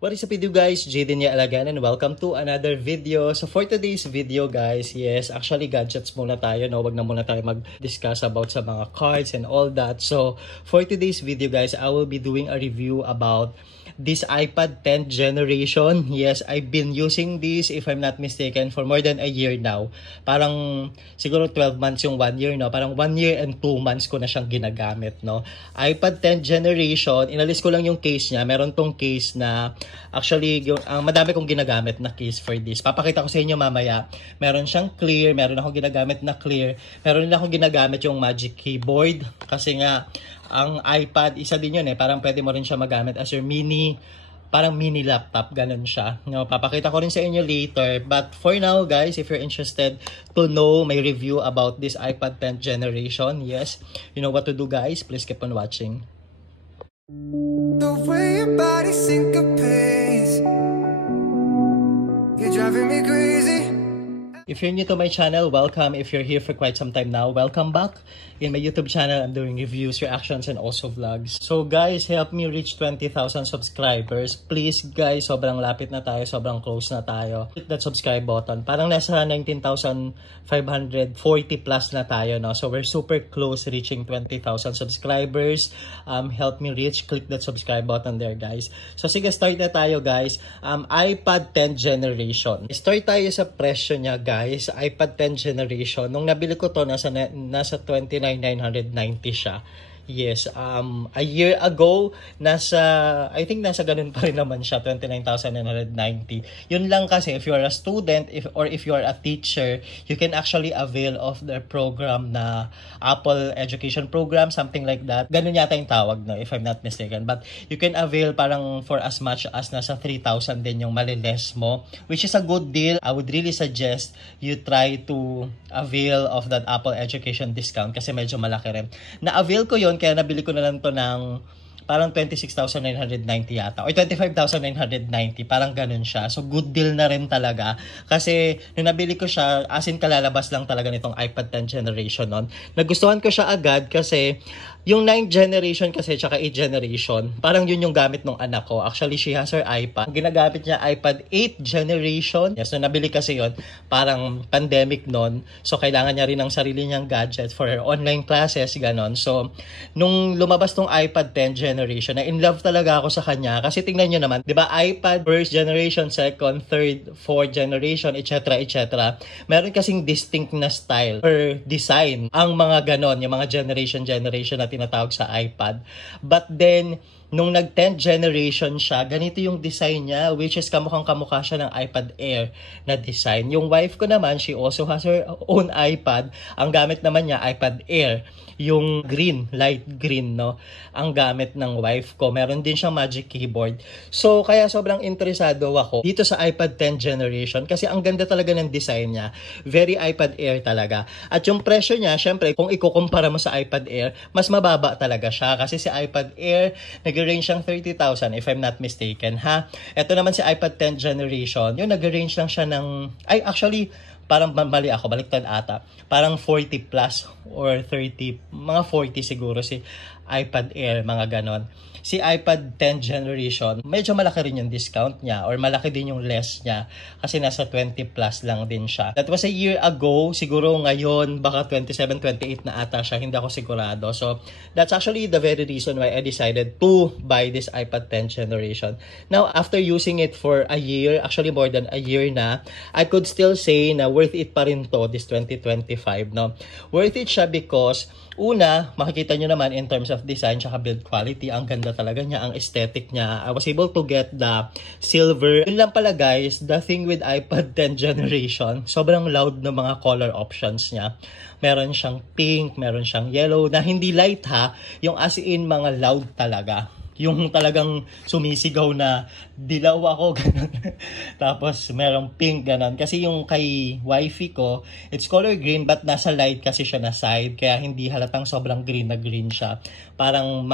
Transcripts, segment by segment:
What is up with you guys? Jaden Alagan and welcome to another video. So for today's video guys, yes, actually gadgets muna tayo, no? Wag na muna tayo mag-discuss about sa mga cards and all that. So for today's video guys, I will be doing a review about this iPad 10th generation. Yes, I've been using this, if I'm not mistaken, for more than a year now. Parang siguro 12 months yung 1 year, no? Parang 1 year and 2 months ko na siyang ginagamit, no? iPad 10th generation, inalis ko lang yung case niya. Meron tong case na actually, madami kong ginagamit na case for this. Papakita ko sa inyo mamaya. Meron siyang clear, meron akong ginagamit na clear. Meron din akong ginagamit yung Magic Keyboard. Kasi nga, ang iPad, isa din yun parang pwede mo rin siya magamit as your parang mini laptop, ganun siya. No, papakita ko rin sa inyo later. But for now, guys, if you're interested to know my review about this iPad 10th generation, yes, you know what to do, guys. Please keep on watching. The way your body syncopates, you're driving me crazy. If you're new to my channel, welcome. If you're here for quite some time now, welcome back. In my YouTube channel, I'm doing reviews, reactions, and also vlogs. So guys, help me reach 20,000 subscribers. Please guys, sobrang lapit na tayo, sobrang close na tayo. Click that subscribe button. Parang nasa 19,540 plus na tayo, no? So we're super close reaching 20,000 subscribers. Help me reach, click that subscribe button there guys. So sige, start na tayo guys. iPad 10th generation. Start tayo sa presyo niya guys. iPad 10th generation. Nung nabili ko to, nasa 29,990 siya. Yes, a year ago, I think nasa ganun pa rin naman siya, 29,990. Yun lang kasi, if you are a student, or if you are a teacher, you can actually avail of their program na Apple Education Program, something like that. Ganun yata yung tawag, no, if I'm not mistaken. But you can avail parang for as much as nasa 3,000 din yung maliles mo, which is a good deal. I would really suggest you try to avail of that Apple Education discount kasi medyo malaki rin. Na-avail ko yun, kaya nabili ko na lang to ng parang 26,990 yata or 25,990, parang ganun siya. So good deal na rin talaga kasi nung nabili ko siya, as in kalalabas lang talaga nitong iPad 10th generation nun. Nagustuhan ko siya agad kasi yung 9th generation kasi tsaka 8th generation, parang yun yung gamit ng anak ko. Actually, she has her iPad. Ginagamit niya iPad 8th generation. Yes, so nabili kasi yun, parang pandemic nun. So kailangan niya rin ng sarili niyang gadget for her online classes, ganon. So nung lumabas tong iPad 10th generation, na in love talaga ako sa kanya kasi tingnan nyo naman, di ba, iPad first generation, second, third, fourth generation, etc. etc. Meron kasing distinct na style or design ang mga ganon, yung mga generation na tinatawag sa iPad. But then, nung nag-10th generation siya, ganito yung design niya, which is kamukhang-kamukha siya ng iPad Air na design. Yung wife ko naman, she also has her own iPad. Ang gamit naman niya, iPad Air. Yung green, light green, no? Ang gamit ng wife ko. Meron din siyang Magic Keyboard. So, kaya sobrang interesado ako dito sa iPad 10th generation kasi ang ganda talaga ng design niya. Very iPad Air talaga. At yung presyo niya, syempre, kung ikukumpara mo sa iPad Air, mas mababa talaga siya. Kasi si iPad Air, nag-range siyang 30,000 if I'm not mistaken, ha? Ito naman si iPad 10th generation, yung nag-range lang siya ng, actually, parang mali ako, baliktad ata. Parang 40 plus or 30, mga 40 siguro si iPad Air, mga ganon. Si iPad 10th generation, medyo malaki rin yung discount niya or malaki din yung less niya kasi nasa 20 plus lang din siya. That was a year ago, siguro ngayon baka 27, 28 na ata siya, hindi ako sigurado. So that's actually the very reason why I decided to buy this iPad 10th generation. Now, after using it for a year, actually more than a year na, I could still say na worth it pa rin to this 2025, no? Worth it siya because una, makikita nyo naman in terms of design tsaka build quality, ang ganda talaga niya, ang aesthetic niya. I was able to get the silver. Yun lang pala guys, the thing with iPad 10th generation, sobrang loud ng mga color options niya. Meron siyang pink, meron siyang yellow, na hindi light ha, yung as in mga loud talaga. Yung talagang sumisigaw na dilaw ako, ganun. Tapos merong pink, ganun. Kasi yung kay wifey ko, it's color green but nasa light kasi siya na side. Kaya hindi halatang sobrang green na green siya. Parang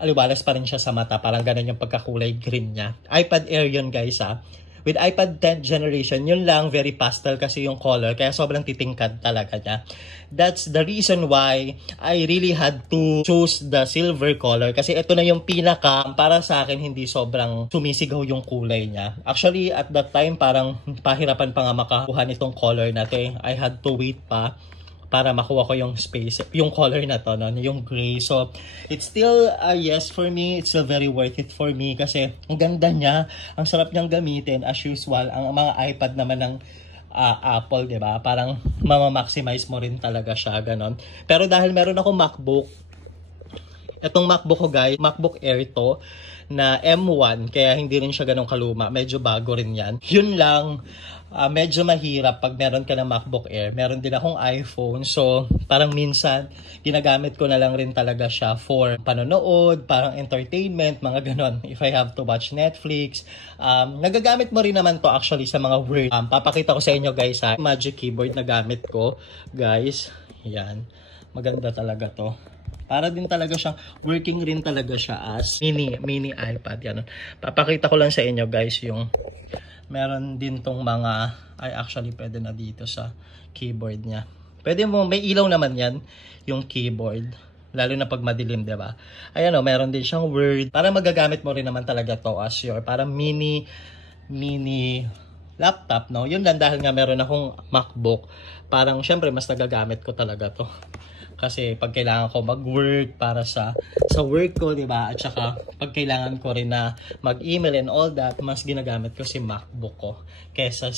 aliwalas pa rin siya sa mata. Parang ganun yung pagkakulay green niya. iPad Air yun guys ha. With iPad 10th generation, yun lang, very pastel kasi yung color, kaya sobrang titingkad talaga niya. That's the reason why I really had to choose the silver color kasi ito na yung pinaka, para sa akin, hindi sobrang sumisigaw yung kulay niya. Actually, at that time, parang pahirapan pa nga makakuha nitong color natin. I had to wait pa para makuha ko yung space, yung color na to, no? Yung gray. So, it's still a yes for me. It's still very worth it for me kasi ang ganda niya, ang sarap niyang gamitin as usual. Ang mga iPad naman ng Apple, 'di ba? Parang mama-maximize mo rin talaga siya, ganon. Pero dahil meron akong MacBook, itong MacBook ko guys, MacBook Air to na M1, kaya hindi rin siya ganong kaluma. Medyo bago rin yan. Yun lang, medyo mahirap pag meron ka ng MacBook Air. Meron din akong iPhone, so parang minsan ginagamit ko na lang rin talaga siya for panonood, parang entertainment, mga ganon. If I have to watch Netflix, nagagamit mo rin naman to actually sa mga Word. Papakita ko sa inyo guys ha, Magic Keyboard na gamit ko guys. Yan, maganda talaga to. Para din talaga siyang, working rin talaga siya as mini iPad. Yan. Papakita ko lang sa inyo guys yung, meron din tong mga, ay actually pwede na dito sa keyboard niya. Pwede mo, may ilaw naman yan, yung keyboard. Lalo na pag madilim, diba? Ayan o, meron din siyang Word. Para magagamit mo rin naman talaga to as your, parang mini laptop, no? Yun lang, dahil nga meron akong MacBook. Parang, syempre, mas nagagamit ko talaga to. Kasi pag kailangan ko mag-work para sa work ko, 'di ba? At saka pag kailangan ko rin na mag-email and all that, mas ginagamit ko si MacBook ko kaysa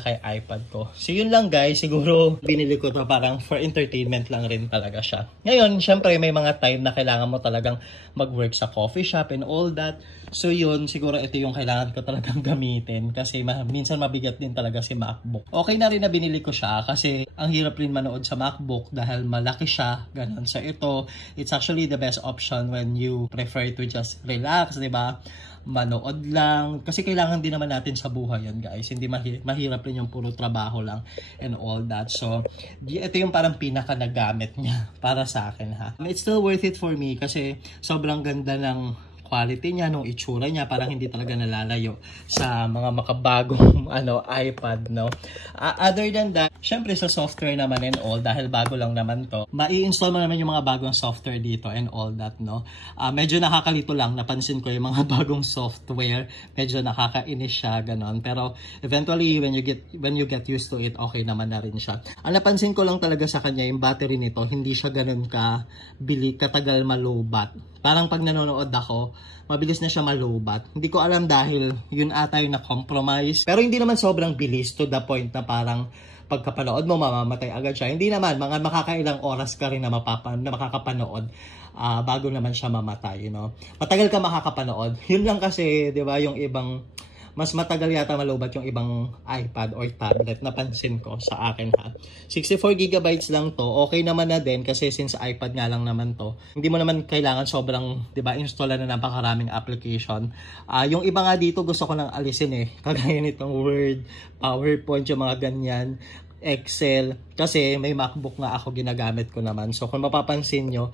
kay iPad ko. So yun lang guys, siguro binili ko to parang for entertainment lang rin talaga siya. Ngayon, syempre may mga time na kailangan mo talagang mag-work sa coffee shop and all that. So yun, siguro ito yung kailangan ko talagang gamitin kasi minsan mabigat din talaga si MacBook. Okay na rin na binili ko siya kasi ang hirap rin manood sa MacBook dahil malaki siya, ganun. So ito, it's actually the best option when you prefer to just relax, 'di ba? Manood lang. Kasi kailangan din naman natin sa buhay yan guys. Hindi mahirap rin yung puro trabaho lang and all that. So, ito yung parang pinaka nagamit niya para sa akin ha. It's still worth it for me kasi sobrang ganda ng quality niya, nung itsura niya, parang hindi talaga nalalayo sa mga makabagong iPad, no? Other than that, syempre sa software naman and all, dahil bago lang naman to, mai-install mo naman yung mga bagong software dito and all that, no? Medyo nakakalito lang, napansin ko yung mga bagong software, medyo nakakainis siya, ganon. Pero eventually, when you get used to it, okay naman na rin siya. Ang napansin ko lang talaga sa kanya, yung battery nito, hindi siya ganon katagal malubat. Parang pag nanonood ako, mabilis na siya malubat. Hindi ko alam dahil yun ata yung na-compromise. Pero hindi naman sobrang bilis to the point na parang pagkapanood mo, mamamatay agad siya. Hindi naman, mga makakailang oras ka rin na makakapanood bago naman siya mamatay, you know. Matagal ka makakapanood. Yun lang kasi, di ba, yung ibang mas matagal yata malubat yung ibang iPad or tablet, napansin ko sa akin ha. 64GB lang to, okay naman na din kasi since iPad nga lang naman to, hindi mo naman kailangan sobrang, di ba, install na napakaraming application. Yung iba nga dito gusto ko nang alisin eh, kagaya nitong Word, PowerPoint, yung mga ganyan, Excel, kasi may MacBook nga ako ginagamit ko naman. So kung mapapansin nyo,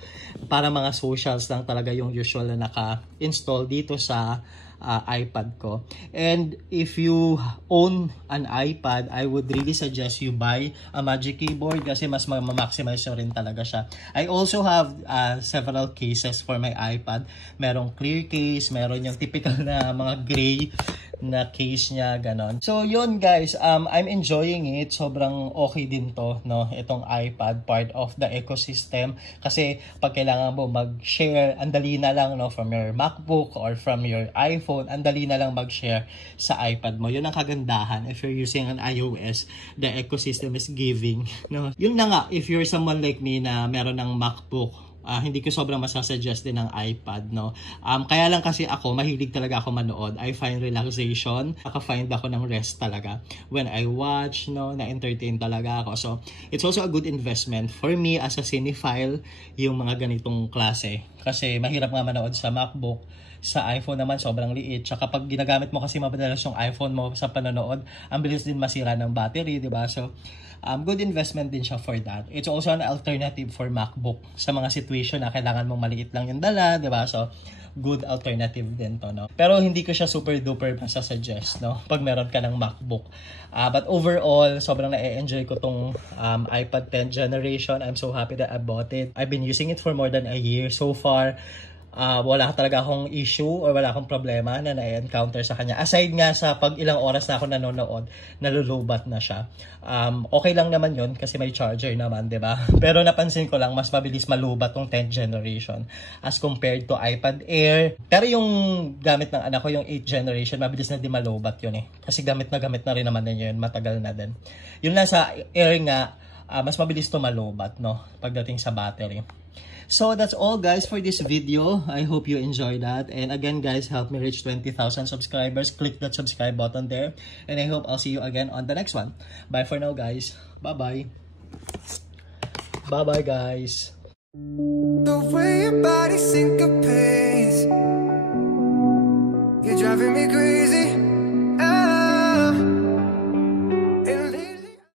para mga socials lang talaga yung usual na naka-install dito sa iPad ko. And if you own an iPad, I would really suggest you buy a Magic Keyboard kasi mas ma-maximize rin talaga siya. I also have several cases for my iPad. Merong clear case, meron yung typical na mga gray na case niya, ganon. So yun guys, I'm enjoying it. Sobrang okay din to, no? Itong iPad, part of the ecosystem. Kasi pag kailangan mo mag-share, andali na lang, no? From your MacBook or from your iPhone, andali na lang mag-share sa iPad mo. Yun ang kagandahan. If you're using an iOS, the ecosystem is giving, no? Yun na nga, if you're someone like me na meron ng MacBook, hindi ko sobrang masasuggest din ng iPad, no? Kaya lang kasi ako, mahilig talaga ako manood. I find relaxation, naka-find ako ng rest talaga. When I watch, no, na-entertain talaga ako. So, it's also a good investment for me as a cinephile, yung mga ganitong klase. Kasi mahirap nga manood sa MacBook. Sa iPhone naman, sobrang liit. Tsaka pag ginagamit mo kasi madalas yung iPhone mo sa panonood, ang bilis din masira ng battery, di ba? So, good investment din siya for that. It's also an alternative for MacBook sa mga situation na kailangan mong maliit lang yung dala, di ba? So, good alternative din to, no? Pero hindi ko siya super duper masasuggest, no? Pag meron ka ng MacBook. But overall, sobrang na-enjoy ko tong iPad 10th generation. I'm so happy that I bought it. I've been using it for more than a year so far. Wala talaga akong issue or wala akong problema na na-encounter sa kanya. Aside nga sa pag ilang oras na ako nanonood, nalulubat na siya. Okay lang naman yun kasi may charger naman, di ba? Pero napansin ko lang, mas mabilis malubat tong 10th generation as compared to iPad Air. Pero yung gamit ng anak ko, yung 8th generation, mabilis na di malubat yun eh. Kasi gamit na rin naman din yun, matagal na din. Yun lang sa Air nga, mas mabilis to malubat, no? Pagdating sa battery. So that's all guys for this video. I hope you enjoyed that. And again guys, help me reach 20,000 subscribers. Click that subscribe button there. And I hope I'll see you again on the next one. Bye for now guys. Bye-bye. Bye-bye guys. The way your body syncopates, you're driving me crazy.